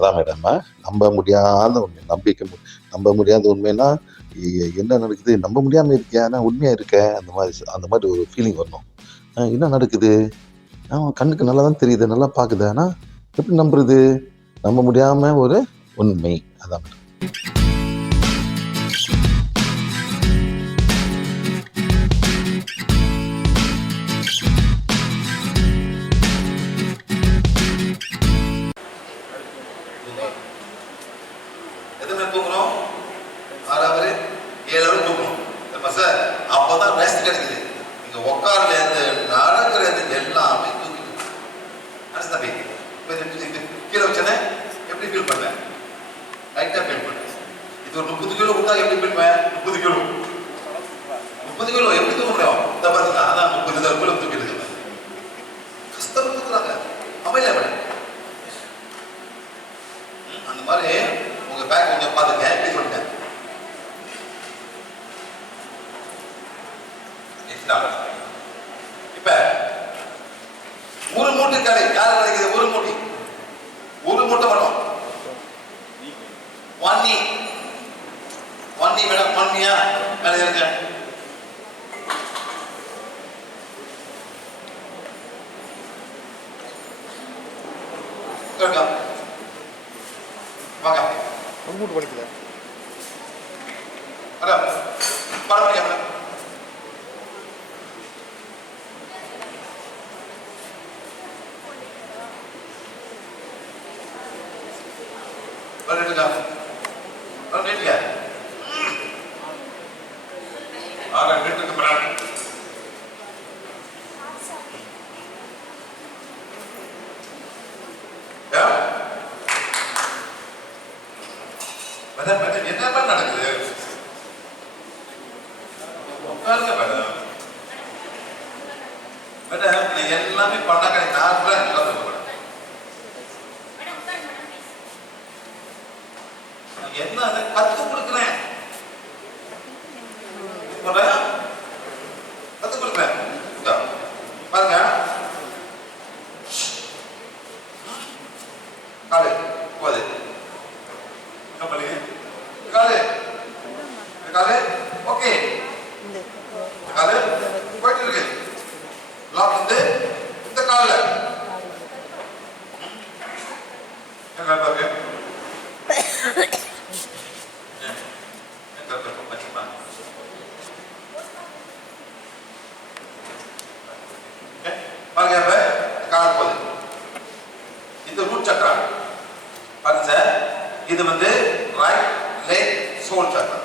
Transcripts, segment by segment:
அதான் மேடம், நம்ப முடியாத உண்மை, நம்ப முடியாத உண்மைன்னா, என்ன நடக்குது? நம்ப முடியாம இருக்கியா? நான் உண்மையா இருக்கேன். அந்த மாதிரி ஒரு ஃபீலிங் வரணும். என்ன நடக்குது? கண்ணுக்கு நல்லா தான் தெரியுது, நல்லா பாக்குது. ஆனா எப்படி நம்புறது? நம்ப முடியாம ஒரு உண்மை. அதான் மேடம். எத்தனை தூங்குறோம்? 6 ஹவர் 7 ஹவர் தூங்கணும். நம்ம சார் அப்பதான் ரெஸ்ட் கிடைக்குது. நீங்க உட்கார்ல இருந்து நடக்கிறது எல்லாமே தூக்கிட்டு தம்பி கீழே வச்சனே எப்படி ஃபீல் பண்ணேன்? லைட்டா ஃபீல் பண்ணேன். இது ஒரு 30 கிலோ கொடுத்தா எப்படி ஃபீல் பண்ணேன்? 30 கிலோ எப்படி தூங்க முடியும்? இந்த பார்த்தீங்கன்னா அதான் 30 கிலோ தூக்கிட்டு கஷ்டம் தூக்குறாங்க. அமையல மேடம். அந்த மாதிரி உங்க பேக் கொஞ்சம் பாத்துங்க. எப்படி சொல்லிட்டேன்? இப்ப ஒரு மூட்டை கடை யாரு கிடைக்குது? ஒரு மூட்டை மட்டும் 1 knee மேடம். 1 knee மேல இருங்க. வாங்க ஒரு மூட்டை படிக்கல. மேடம் பரவாயில்லையா மேடம்? என்ன நடக்குது? உட்காருங்க மேடம். மேடம் எல்லாமே பண்ண கிடையாது. நார்மலா என்ன கத்து கொடுக்குறேன். கத்து கொடுக்குறேன் பாருங்க. காலு போது காலு ஓகே. காலு போயிட்டு இருக்கு. லாக் வந்து இந்த கால்ல கால் போகுது. இது ரூட் சக்கரா பாருங்க சார். இது வந்து ரைட் லெக் சோல் சக்கரா.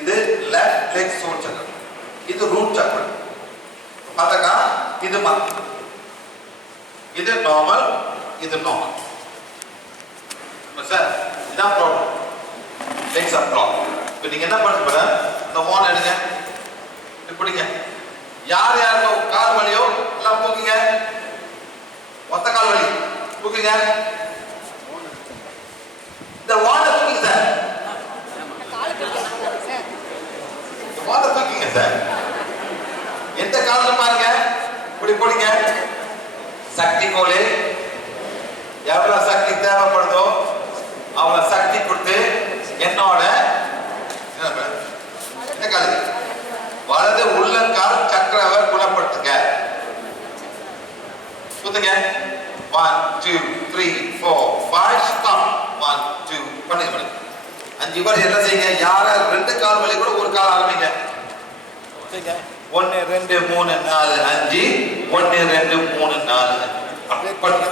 இது லெஃப்ட் லெக் சோல் சக்கரா. இது ரூட் சக்கரா. பார்த்தாக்கா இது நார்மல், இது நார்மல். சார் இதான் ப்ராப்ளம். Legs are problem. இப்போ நீங்க என்ன பண்ணுங்க? இந்த வால் எடுங்க, இப்படிங்க. யார் யாருக்கு கால் வலியோ எல்லாம் தூக்குங்க. மொத்த கால் வலி தூக்குங்க. இந்த வாலை தூக்குங்க சார். வாலை தூக்குங்க சார். எந்த காலில் பாருங்க, இப்படி போடுங்க. சக்தி கோலு எவ்வளவு சக்தி தேவைப்படுதோ அவ்வளவு சக்தி கொடுத்து என்னோட என்ன காலு வலது உள்ளங்கால் சக்கரவை குணப்படுத்துங்க. குத்துங்க. 1 2 3 4 5 ஸ்டாப். 1 2 பண்ணுங்க. 5 பேர் என்ன செய்யுங்க? யாரா 2 கால் வலி கூட ஒரு கால் ஆரம்பிங்க. 1 2 3 4 5 1 2 3 4 அப்படியே பண்ணுங்க.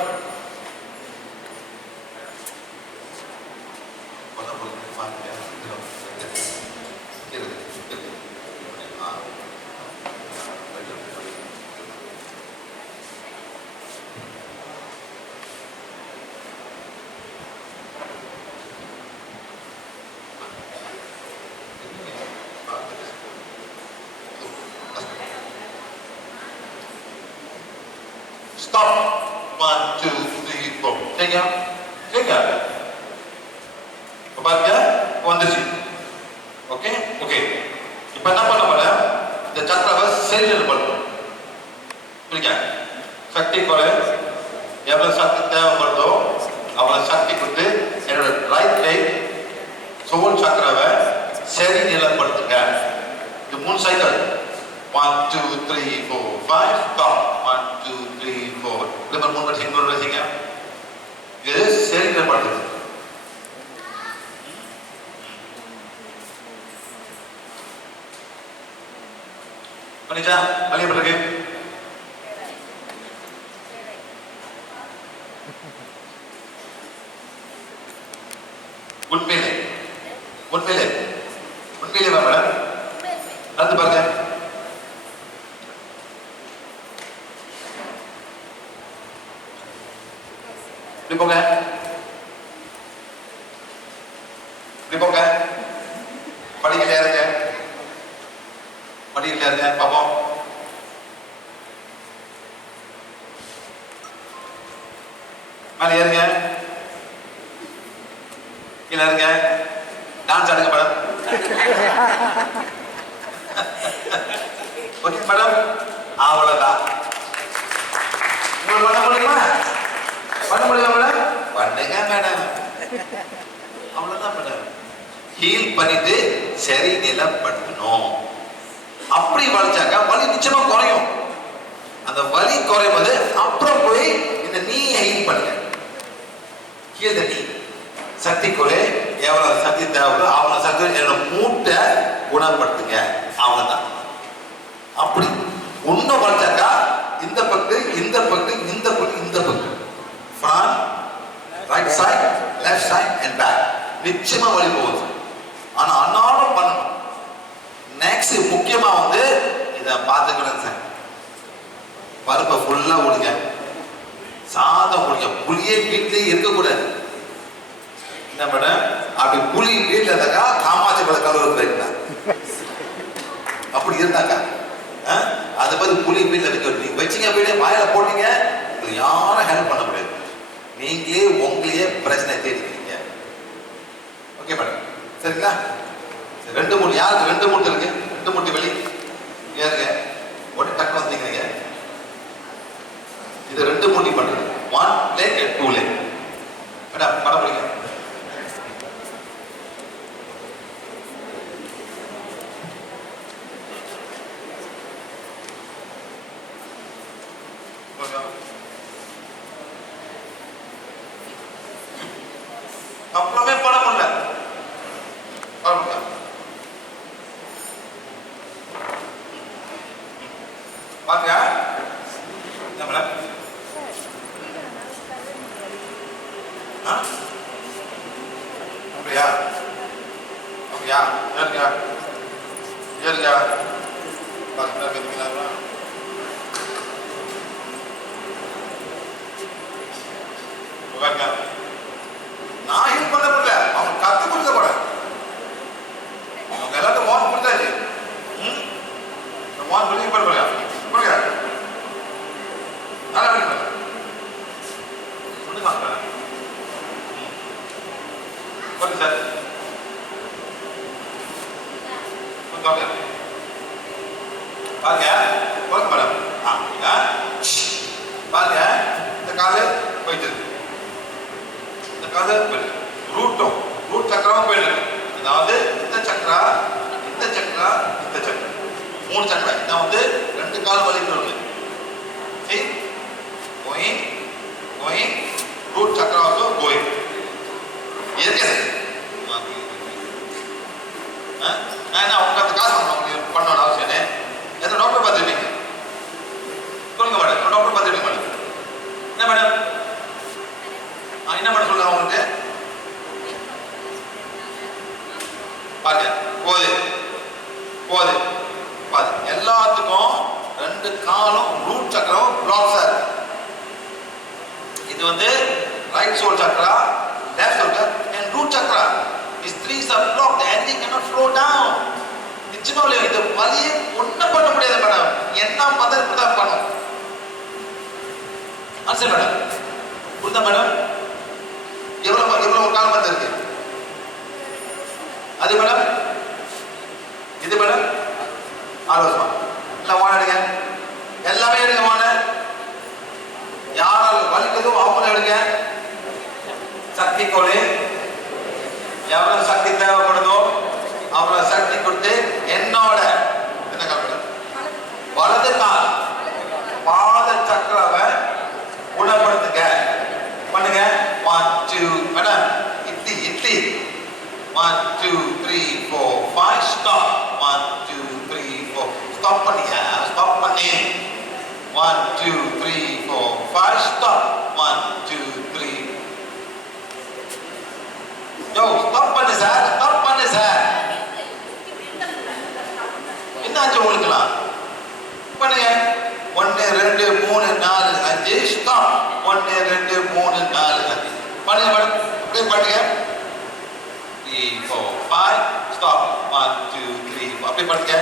Stop. 1 2 3 4. Take out. பாருங்க வந்துச்சு. Okay okay. இப்போ என்ன பண்ண போறேன்? இந்த சக்கரவை செல்லில் பண்ணணும். புரியுங்க? சக்தி கோலை எவ்வளவு சக்தி தேவைப்படுதோ அவ்வளவு சக்தி கொடுத்து என்னோட ரைட் கை சோல் சக்கரவை சரி நிலைப்படுத்துங்க. இது 3 சைக்கிள். 1 2 3 4 5 stop. 1 2 3 4. நம்ம 3 சிங்கிள் ரசிங்க. இது சரி நிலைப்படுத்துங்க. பண்ணிச்சா வழி பிறகு உண்மையிலே உண்மையிலே உண்மையிலே மேடம் நடந்து பாருங்க. இப்படி போங்க, இப்படி போங்க. படிக்கல ஏறுங்க, படிக்கல ஏறுங்க பாப்போம். மேலே ஏறுங்க, கீழே இருங்க. டான்ஸ் ஆடுங்க மேடம். ஓகே மேடம், அவ்வளவுதான். உங்களுக்கு பண்ண முடியுமா? பண்ண முடியுமா மேடம்? பண்ணுங்க மேடம். அவ்வளவுதான் மேடம். ஹீல் பண்ணிட்டு சரி நிலைப்படுத்தணும். அப்படி வலிச்சாக்கா வலி நிச்சயமா குறையும். அந்த வலி குறையும் போது அப்புறம் போய் இந்த நீயை ஹீல் பண்ணுங்க. ஹீல் த நீ. சக்திக்குள்ளே எவ்வளவு சக்தி தேவையோ அவ்வளவு சக்தி என்னோட மூட்டை குணப்படுத்துங்க. அவ்வளவுதான். அப்படி ஒன்னும் வலிச்சாக்கா இந்த பக்கு இந்த பக்கு இந்த பக்கு இந்த பக்கு front right side left side and back நிச்சயமா வலி போகுது. ஆனா அன்னாலும் பண்ணணும். நெக்ஸ்ட் முக்கியமா வந்து இதை பார்த்துக்கணும் சார். பருப்பை ஃபுல்லா விடுங்க, சாதம் விடுங்க. புளியே வீட்டிலேயே இருக்கக்கூடாது. என்ன மேடம், அப்படி புளி வீட்டில் இருந்தாக்கா காமாட்சி பழ கலவர் போயிருந்தாங்க. அப்படி இருந்தாக்கா அதை பத்தி புளி வீட்டில் வைக்க நீங்க வச்சிங்க, வீடு வாயில போட்டீங்க, உங்களுக்கு யாரும் ஹெல்ப் பண்ண முடியாது. நீங்களே உங்களையே பிரச்சனை தேடிக்கிறீங்க. ஓகே மேடம், சரிங்களா? 2 மூட்டை யாருக்கு 2 மூட்டை இருக்கு? 2 மூட்டை வெளி ஏறுங்க. ஒன்று டக்கு வந்தீங்க. இது 2 மூட்டை பண்ணுறது. 1 leg and 2 leg. மேடம் படம் பிடிங்க. அப்புறமே படம் பண்ணல பாருங்க. அப்படியா அப்படியா ஏறுங்க ஏறுங்க பாருங்க. நான் ஹெல்ப் பண்ண முடியல, அவங்க கத்து கொடுக்க கூட அவங்க எல்லாத்தையும் வான் கொடுத்தாச்சு. வான் பண்ணி பண்ணுங்க பண்ணுங்க நல்லா பண்ணுங்க சொல்லுங்க சார். பாருங்க மேடம் பாருங்க. இந்த காலு போயிட்டு இந்த காலு போயிட்டு ரூட்டும் ரூட் சக்கரமும் போயிட்டு. அதாவது இந்த சக்கரா இந்த சக்கரா இந்த சக்கரா 3 சக்கரா. இதான் வந்து 2 கால் வலிக்கிறது. See, going going root chakra also going. எதுக்கு நான் உங்களுக்கு காசு பண்ணோட அவசியம் எந்த டாக்டர் பார்த்துருப்பீங்க சொல்லுங்க மேடம். டாக்டர் பார்த்துருப்பீங்க மேடம். என்ன மேடம் என்ன மேடம் சொல்லுங்க அவங்களுக்கு பாருங்க. போது போது பாரு. எல்லாத்துக்கும் 2 காலும் ரூட் சக்கரம் பிளாக்ஸா இருக்கு. இது வந்து right soul chakra, left soul chakra and root chakra. These 3 are blocked. The energy cannot flow down. நிச்சயமா இது வலியை ஒன்றும் பண்ண முடியாது மேடம். என்ன மதர் இப்படிதான் பண்ணும். ஆன்சர் மேடம் புரியுதா மேடம்? எவ்வளவு ஒரு காலம் இருக்கு அது மேடம்? இது மேடம் 6 வருஷமா எல்லாம் வான எடுங்க. எல்லாமே எடுங்க வான. யாரால் வலிக்குதோ அவங்களும் எடுங்க. ஸ்டாப் பண்ணியா, ஸ்டாப் பண்ணி 1 2 3 4 5 ஸ்டாப் 1 2 3. யோ ஸ்டாப் பண்ணு சார், ஸ்டாப் பண்ணு சார். என்னாச்சு உங்களுக்குலாம்? பண்ணுங்க. 1 2 3 4 5 ஸ்டாப் 1 2 3 4 5 பண்ணுங்க. அப்படியே பண்ணுங்க. 3 4 5 ஸ்டாப் 1 2 3 அப்படியே பண்ணுங்க.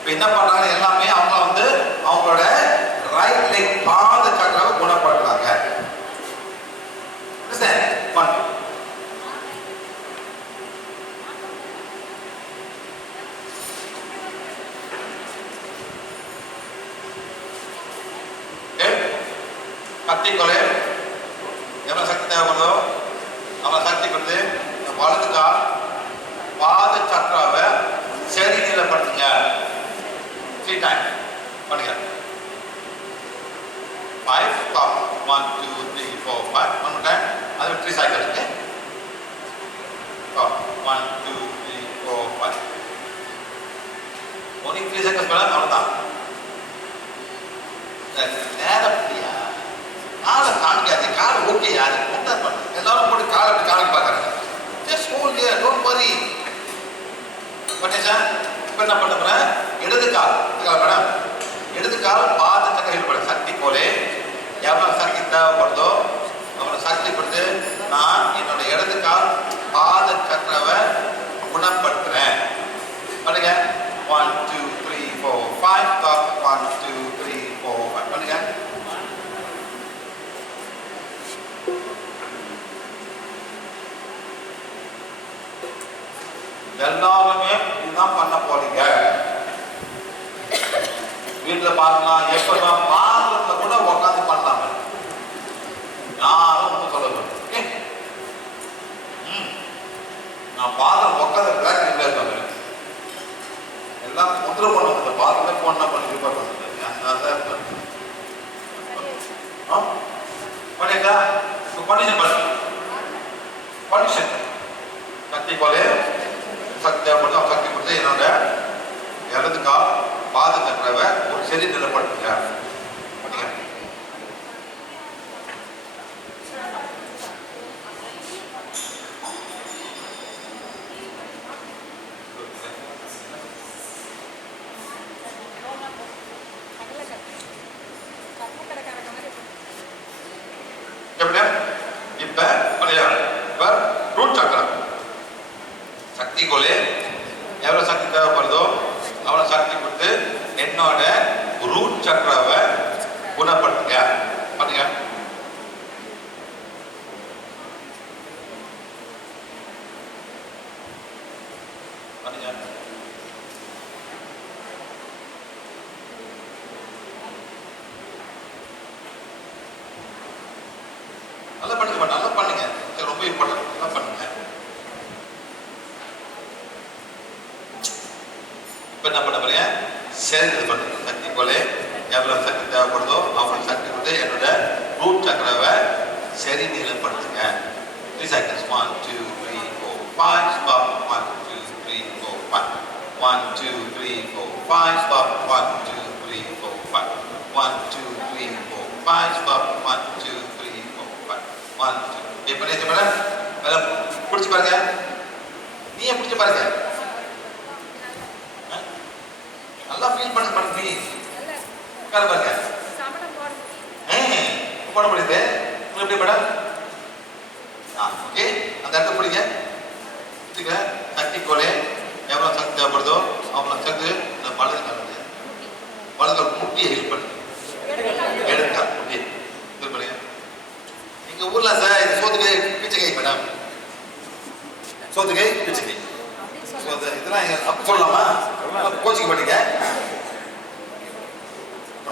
இப்போ என்ன பண்றாங்க, எல்லாமே அவங்க வந்து அவங்களோட ரைட் லெக் பாத சக்கராவை குணப்படுத்துறாங்க. சரி பண்ணு. கத்தி கொலை எவ்வளோ சக்தி தேவைப்படுதோ அவ்வளோ சக்தி கொடுத்து வலது கால் பாத சக்கராவை சரி நிலைப்படுத்துங்க. 3 டைம் பண்ணுங்க. 5 stop 1 2 3 4 5 one more time. அது 3 cycles. Okay, stop 1 2 3 4 5 only 3 cycles பண்ணா அவ்வளவுதான். நேரப்படியா காலை காமிக்காது, கால் ஓகே யாரு எல்லாரும் போட்டு காலை அப்படி காமிக்க பார்க்கறாங்க. Just hold here, don't worry. பண்ணிச்சா? இப்போ என்ன பண்ண போறேன், இடது கால் மேடம், இடது கால் பாத சக்கரையில் பட சக்தி போலே எவ்வளோ சக்தி தேவைப்படுதோ அவ்வளோ சக்தி கொடுத்து நான் என்னோட இடது கால் பாத சக்கரவை குணப்படுத்துறேன். பண்ணுங்க. 1 2 3 4 5 stop 1 2 3 4 5 பண்ணுங்க. எல்லாருமே இதுதான் பண்ண போறீங்க. வீட்டுல பார்க்கலாம், எப்ப பாத்திரத்துல கூட உட்காந்து பண்ணலாம். யாரும் ஒன்றும் சொல்ல நான் பாத்திரம் உட்காந்து எல்லாம் முத்திர பண்ண பாத்திரத்தை போனா பண்ணி ரிப்பேர் பண்ணுறது பண்ணிட்டா. கண்டிஷன் பண்ணு, கண்டிஷன் சக்தி போலே சக்தி தேவைப்பட்டு அவன் சக்தி கொடுத்து என்னோட இடது கால் பாத சக்கரவை ஒரு சரி நிலைப்படுத்துங்க. பண்ணிக்க. எப்படி இப்ப பண்ணியா? இப்ப ரூட் சக்கரம் சக்தி கோலே எவ்வளவு சக்தி தேவைப்படுதோ அவ்வளவு சக்தி கொடுத்து என்னோட ரூட் சக்கராவை குணப்படுத்துங்க. பண்ணுங்க. பண்ணுங்க. நல்லா பண்ணுங்க, நல்லா பண்ணுங்க, ரொம்ப இம்பார்ட்டன்ட். நல்லா பண்ணுங்க. இப்போ என்ன பண்ண போறீங்க, சரி பண்ணுங்க. சக்தி போல எவ்வளவு சக்தி தேவைப்படுதோ அவ்வளவு சக்தி கொடுத்து என்னோட ரூட் சக்கராவை சரி நிலைப்படுத்துங்க. 3 seconds 1 2 3 4 5 stop 1 2 3 4 5 1 2 3 4 5 stop 1 2 3 4 5 1 2 3 4 5 stop 1 2 3 4 5 1 2. இப்போ என்ன பண்ண மேடம் பிடிச்சி பாருங்க, நீயே பிடிச்சி பாருங்க, நல்லா ஃபீல் பண்ணி பண்ணி உட்கார பாருங்க. போட முடியுது எப்படி மேடம்? ஓகே, அந்த இடத்த பிடிங்க. சக்தி கோலே எவ்வளோ சக்தி தேவைப்படுதோ அவ்வளோ சக்தி இந்த வலது கால் முட்டியை ஹெல்ப் பண்ணுங்க. இடது கால் முட்டியை ஹெல்ப் பண்ணுங்க. எங்க ஊர்ல சார் இது சோத்துக்கை பிச்சைக்கை மேடம், சோத்துக்கை பிச்சைக்கை இதெல்லாம் அப்ப சொல்லலாமா? கோச்சிக்க மாட்டீங்க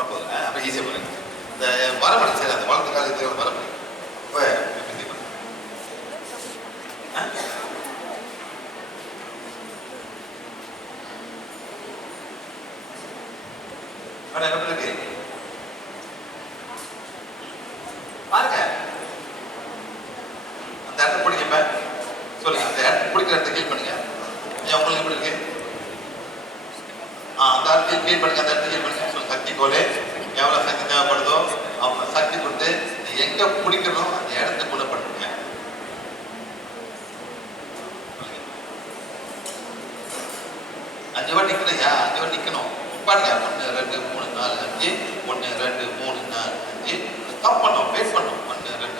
அப்ப ஈஸியா பண்ணுங்க. இந்த வரப்படி சரி அந்த வளர்ந்த காலத்தில் வரப்படி இப்போ எப்படி இருக்கு பாருங்க. அந்த இடத்த பிடிக்க சொல்லுங்க, அந்த இடத்த பிடிக்கிற இடத்த கிளிக் பண்ணுங்க. உங்களுக்கு எப்படி இருக்கு? அந்த இடத்துல க்ளீன் பண்ணுங்க, அந்த இடத்துல க்ளீன் பண்ணுங்க சொல்லி சக்தி கோலே எவ்வளோ சக்தி தேவைப்படுதோ அவங்க சக்தி கொடுத்து எங்க பிடிக்கணும் அந்த இடத்த குணப்படுத்துங்க. அஞ்சு வாட்டி நிற்கலையா? 5 வாட்டி நிற்கணும். பாருங்க 1 2 3 4 5 1 2 3 4 5 ஸ்டாப் பண்ணோம், வெயிட் பண்ணோம். 1 2 3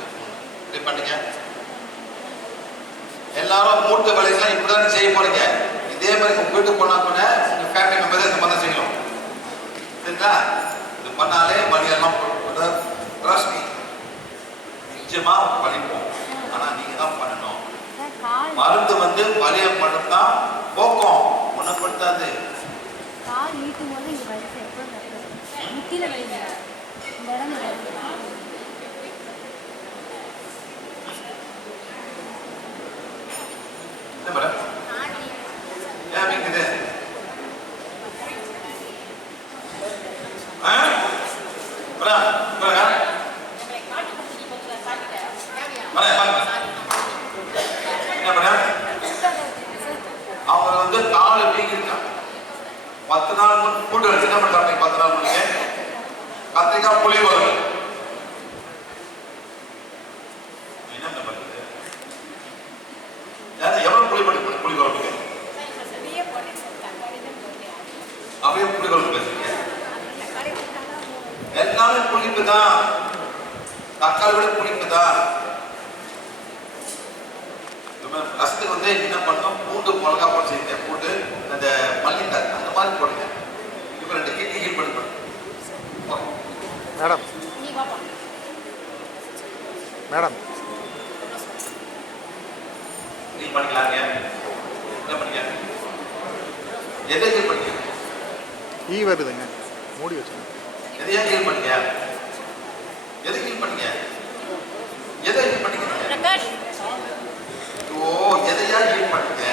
இப்படி பண்ணுங்க. எல்லாரும் மூட்டு வேலையெல்லாம் இப்படிதான் செய்ய போறீங்க. இதே மாதிரி உங்க வீட்டுக்கு போனா கூட உங்க ஃபேமிலி மெம்பர்ஸ் இந்த மாதிரி செய்யணும். சரிங்களா? இது பண்ணாலே வலியெல்லாம் ராஷ்மி நிச்சயமா வலிப்போம். ஆனா நீங்க தான் பண்ணணும். மருந்து வந்து வலியை மட்டும்தான் போக்கும், குணப்படுத்தாது. கால் நீட்டும் போது இங்க வலிச்சு எப்போ முட்டில வலிங்க இந்த இடம் என்ன மேடம்? ஏன் வீக்குது? அவங்க வந்து காலை வீங்கிருக்காங்க. 10 நாள் கூட்டு வச்சு என்ன பண்றாங்க? 10 நாள் முடிங்க கத்திரிக்காய் புளி வருது. என்ன பண்றது? எவ்வளவு புளி பண்ணி புளி குழம்புக்கு அப்படியே புளி குழம்பு பேசுறீங்க. எல்லாமே புளிப்பு தான், தக்காளி விட புளிப்பு தான். ரசத்துக்கு வந்து என்ன பண்ணோம்? பூண்டு மிளகா போட்டு செய்யுங்க, பூண்டு அந்த மல்லிக்காய் அந்த மாதிரி போடுங்க. இப்போ 2 கிட்னி ஹீல் பண்ணி மேடம் மேடம் ஹீல் பண்ணிக்கலாங்க. என்ன பண்ணீங்க? எதை ஹீல் பண்ணீங்க? ஈ வருதுங்க, மூடி வச்சுங்க. எதையா ஹீல் பண்ணீங்க? எதை ஹீல் பண்ணீங்க? எதை ஹீல் பண்ணீங்க? ஓ, எதையா ஹீல் பண்ணீங்க?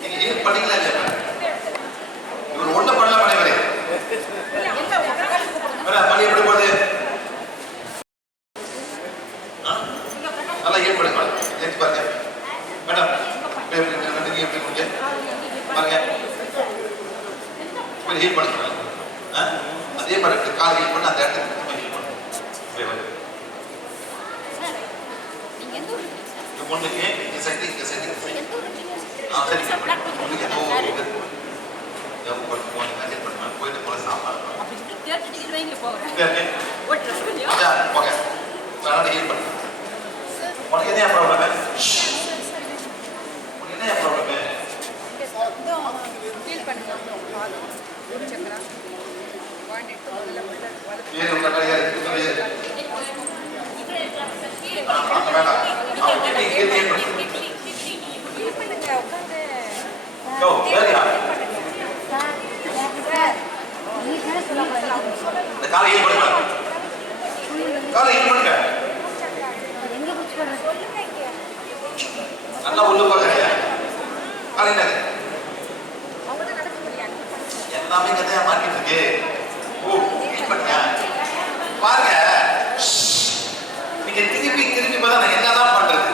நீங்க ஹீல் பண்ணீங்களா இல்லையா? இவர் ஒண்ணு பண்ணல பண்ணி பண்ணி எப்படி போகுது? நல்லா ஹீல் பண்ணுங்க. ஏற்றி பாருங்க மேடம், எப்படி கொடுங்க பாருங்க. ஹீல் பண்ணுங்க. அதே மாதிரி கால் ஹீல் பண்ணி அந்த இடத்துக்கு ஹீல் பண்ணுங்க. பொண்ணுக்கு இங்க சைடு இங்க சைடு சரி உங்களுக்கு போயிட்டு போல சாப்பாடு போக ஹீல் பண்ணு. உனக்கு என்ன ப்ராப்ளம்? உனக்கு என்ன ப்ராப்ளம்? நல்லா உள்ள பாக்குறீங்க. எல்லாமே கதையா மாட்டிட்டு இருக்கு. ஓ, பாருங்க. நீங்க திருப்பி திருப்பி பார்த்தா நான் என்னதான் பண்றது?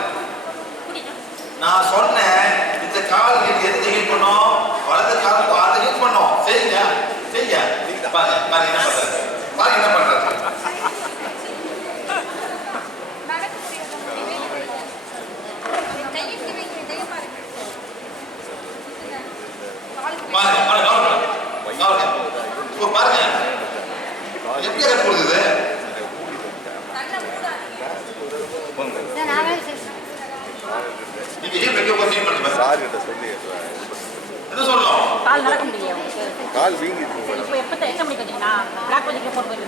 நான் சொன்னேன் இந்த கால் எதுக்கு ஹீல் பண்ணோம்? வலது கால் பார்த்து ஹீல் பண்ணோம். சரிங்க சரிங்க. பாருங்க பாருங்க என்ன பண்றது? பாருங்க என்ன பண்றது? பாருங்க பாருங்க எப்படி அதை போடுது? நீங்க ஹீல் வைக்க போது ஹீல் பண்ணுங்க. சார் கிட்ட சொல்லி என்ன சொல்லணும்? கால் நடக்க முடியல. கால் வீங்கிட்டு இப்போ எப்போ எத்தனை மணிக்கு வந்தீங்கன்னா பிளாக் பண்ணிக்க போகிறது